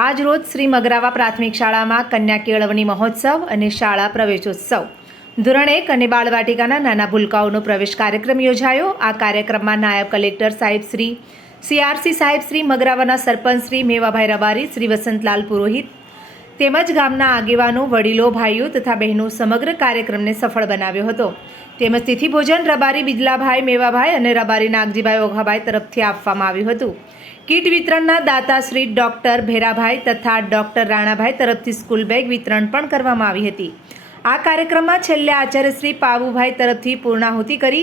આજ રોજ શ્રી મગરાવા પ્રાથમિક શાળામાં કન્યા કેળવણી મહોત્સવ અને શાળા પ્રવેશોત્સવ. ધોરણ એક અને બાળવાટિકાના નાના ભૂલકાઓનો પ્રવેશ કાર્યક્રમ યોજાયો. આ કાર્યક્રમમાં નાયબ કલેક્ટર સાહેબ શ્રી, સીઆરસી સાહેબ શ્રી, મગરાવાના સરપંચ શ્રી મેવાભાઈ રબારી, શ્રી વસંતલાલ પુરોહિત તેમજ ગામના આગેવાનો, વડીલો, ભાઈઓ તથા બહેનો સમગ્ર કાર્યક્રમને સફળ બનાવ્યો હતો. તેમજ તિથિ ભોજન રબારી બિદલાભાઈ મેવાભાઈ અને રબારી નાગજીભાઈ ઓઘાભાઈ તરફથી આપવામાં આવ્યું હતું. કીટ વિતરણના દાતા શ્રી ડૉક્ટર ભેરાભાઈ તથા ડૉક્ટર રાણાભાઈ તરફથી સ્કૂલ બેગ વિતરણ પણ કરવામાં આવી હતી. આ કાર્યક્રમમાં છેલ્લે આચાર્ય શ્રી પાવુભાઈ તરફથી પૂર્ણાહુતિ કરી,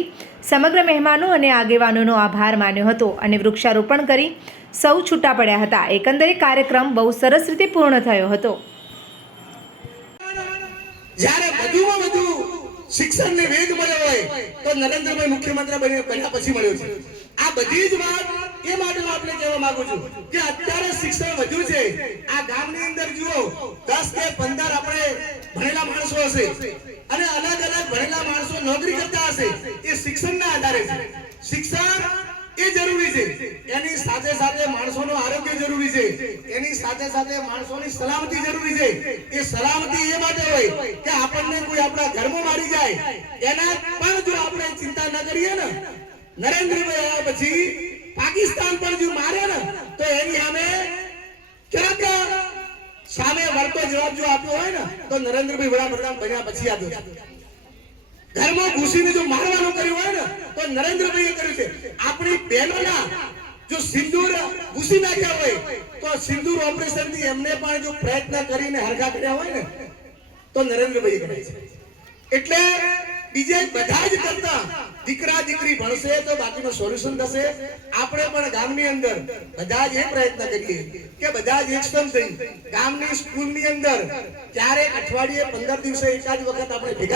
સમગ્ર મહેમાનો અને આગેવાનોનો આભાર માન્યો હતો અને વૃક્ષારોપણ કરી સૌ છૂટા પડ્યા હતા. એકંદરે કાર્યક્રમ બહુ સરસ રીતે પૂર્ણ થયો હતો. જ્યારે વધુમાં વધુ શિક્ષણને વેગ મળ્યો હોય, તો નરેન્દ્રભાઈ મુખ્યમંત્રી બન્યા પછી મળ્યો છે. આ બધી જ વાત એ માટે હું આપણે કહેવા માંગુ છું કે અત્યારે શિક્ષણ વધ્યું છે. આ ગામની અંદર જુઓ, દસ કે પંદર આપણે ભણેલા માણસો હશે. અને અલગ અલગ ભણેલા માણસો નોકરી કરતા હશે, એ શિક્ષણના આધારે શિક્ષણ એ જરૂરી છે. એની સાથે સાથે માણસોનું આરોગ્ય જરૂરી છે. એની સાથે સાથે માણસોની સલામતી જરૂરી છે. એ સલામતી એ માટે હોય કે આપણને કોઈ આપણા ઘરમાં મારી જાય. એના પણ જો આપણે ચિંતા ન કરીએ ને, નરેન્દ્રભાઈ આવ્યા પછી પાકિસ્તાન પણ જો મારે ને, તો એની સામે સામે વળતો જવાબ જો આપ્યો હોય ને, તો નરેન્દ્રભાઈ વડાપ્રધાન બન્યા પછી આપ્યો ઘરમાં ઘૂસીને જો મારવાનું કર્યું હોય ને, તો નરેન્દ્રભાઈએ કર્યું છે. આપણી બહેનોના જો સિંદૂર ઘૂસી નાખ્યા હોય, તો સિંદૂર ઓપરેશનથી એમને પણ જો પ્રયત્ન કરીને હરખા કર્યા હોય ને, તો નરેન્દ્રભાઈએ કર્યા છે. એટલે બીજે બધા જ કરતા દીકરા દીકરી ભણશે તો બાકીનું સોલ્યુશન થશે. આપણે પણ ગામની અંદર બધા જ એ પ્રયત્ન કરીએ કે બધા જ એકસમ થઈ ગામની સ્કૂલની અંદર ક્યારેક અઠવાડિયે પંદર દિવસે એકાદ વખત આપણે ભેગા